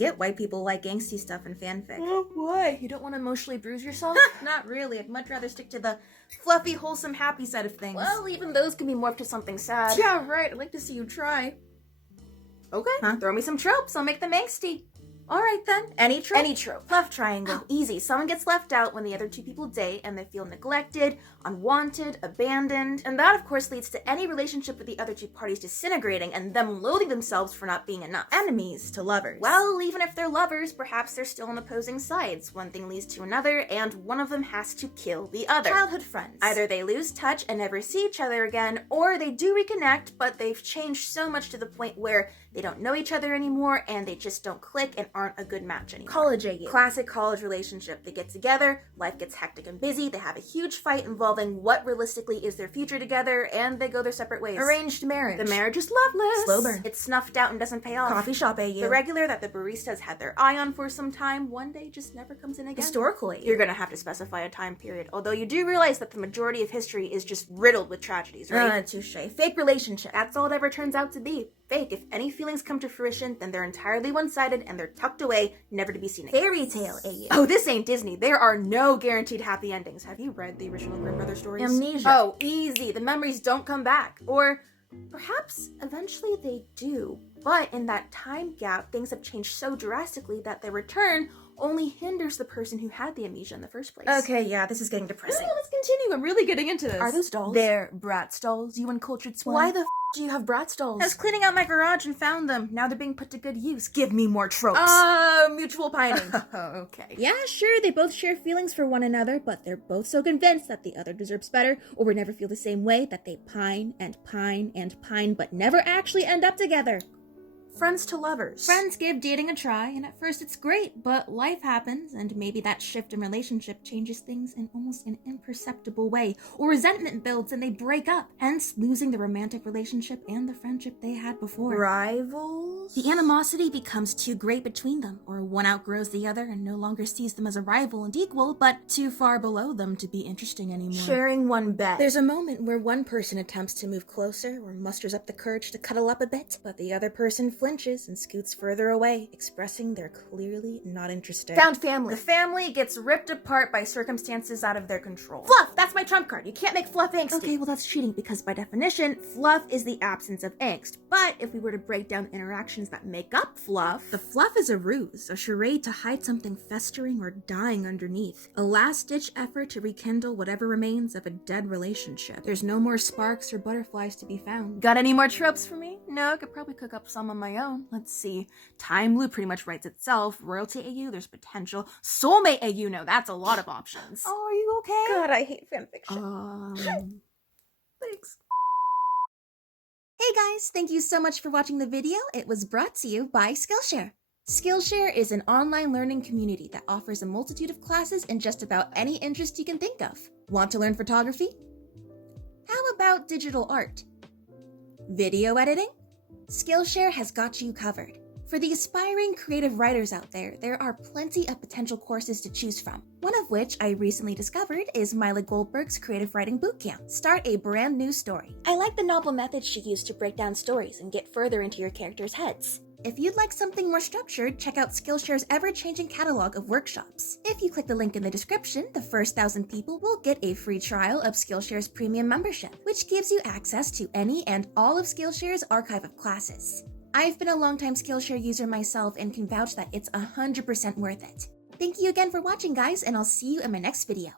get why people like angsty stuff in fanfic. Oh, why? You don't want to emotionally bruise yourself? Not really. I'd much rather stick to the fluffy, wholesome, happy side of things. Well, even those can be morphed to something sad. Yeah, right. I'd like to see you try. Okay. Throw me some tropes. I'll make them angsty. Alright then. Any trope? Any trope. Love triangle. Easy. Someone gets left out when the other two people date and they feel neglected, unwanted, abandoned. And that, of course, leads to any relationship with the other two parties disintegrating and them loathing themselves for not being enough. Enemies to lovers. Well, even if they're lovers, perhaps they're still on opposing sides. One thing leads to another, and one of them has to kill the other. Childhood friends. Either they lose touch and never see each other again, or they do reconnect, but they've changed so much to the point where they don't know each other anymore and they just don't click and aren't a good match anymore. College AU. Classic college relationship. They get together, life gets hectic and busy, they have a huge fight involving what realistically is their future together, and they go their separate ways. Arranged marriage. The marriage is loveless. Slow burn. It's snuffed out and doesn't pay off. Coffee shop AU. The regular that the baristas had their eye on for some time, one day just never comes in again. Historical AU. You're gonna have to specify a time period, although you do realize that the majority of history is just riddled with tragedies, right? Touche. Fake relationship. That's all it ever turns out to be. Fake. If any feelings come to fruition, then they're entirely one-sided and they're tucked away, never to be seen again. Fairy tale AU. Oh, this ain't Disney. There are no guaranteed happy endings. Have you read the original Grimm Brothers stories? Amnesia. Oh, easy. The memories don't come back. Or perhaps eventually they do. But in that time gap, things have changed so drastically that their return only hinders the person who had the amnesia in the first place. Okay, yeah, this is getting depressing. No, let's continue. I'm really getting into this. Are those dolls? They're Bratz dolls, you uncultured swine. Why the do you have Bratz dolls? I was cleaning out my garage and found them. Now they're being put to good use. Give me more tropes. Mutual pining. Okay. Yeah, sure, they both share feelings for one another, but they're both so convinced that the other deserves better or would never feel the same way that they pine and pine and pine, but never actually end up together. Friends to lovers. Friends give dating a try, and at first it's great, but life happens, and maybe that shift in relationship changes things in almost an imperceptible way, or resentment builds and they break up, hence losing the romantic relationship and the friendship they had before. Rivals? The animosity becomes too great between them, or one outgrows the other and no longer sees them as a rival and equal, but too far below them to be interesting anymore. Sharing one bed. There's a moment where one person attempts to move closer or musters up the courage to cuddle up a bit, but the other person flinches and scoots further away, expressing they're clearly not interested. Found family. The family gets ripped apart by circumstances out of their control. Fluff! That's my trump card. You can't make fluff angsty. Okay, well that's cheating because by definition, fluff is the absence of angst. But if we were to break down the interactions that make up fluff, the fluff is a ruse, a charade to hide something festering or dying underneath. A last-ditch effort to rekindle whatever remains of a dead relationship. There's no more sparks or butterflies to be found. Got any more tropes for me? No, I could probably cook up some on my own. Let's see. Time loop pretty much writes itself. Royalty AU, there's potential. Soulmate AU, no, that's a lot of options. Oh, are you okay? God, I hate fanfiction. Thanks. Hey guys, thank you so much for watching the video. It was brought to you by Skillshare. Skillshare is an online learning community that offers a multitude of classes in just about any interest you can think of. Want to learn photography? How about digital art? Video editing? Skillshare has got you covered. For the aspiring creative writers out there, there are plenty of potential courses to choose from. One of which I recently discovered is Mila Goldberg's Creative Writing Bootcamp. Start a brand new story. I like the novel methods she used to break down stories and get further into your characters' heads. If you'd like something more structured, check out Skillshare's ever-changing catalog of workshops. If you click the link in the description, the first 1,000 people will get a free trial of Skillshare's premium membership, which gives you access to any and all of Skillshare's archive of classes. I've been a longtime Skillshare user myself and can vouch that it's 100% worth it. Thank you again for watching, guys, and I'll see you in my next video.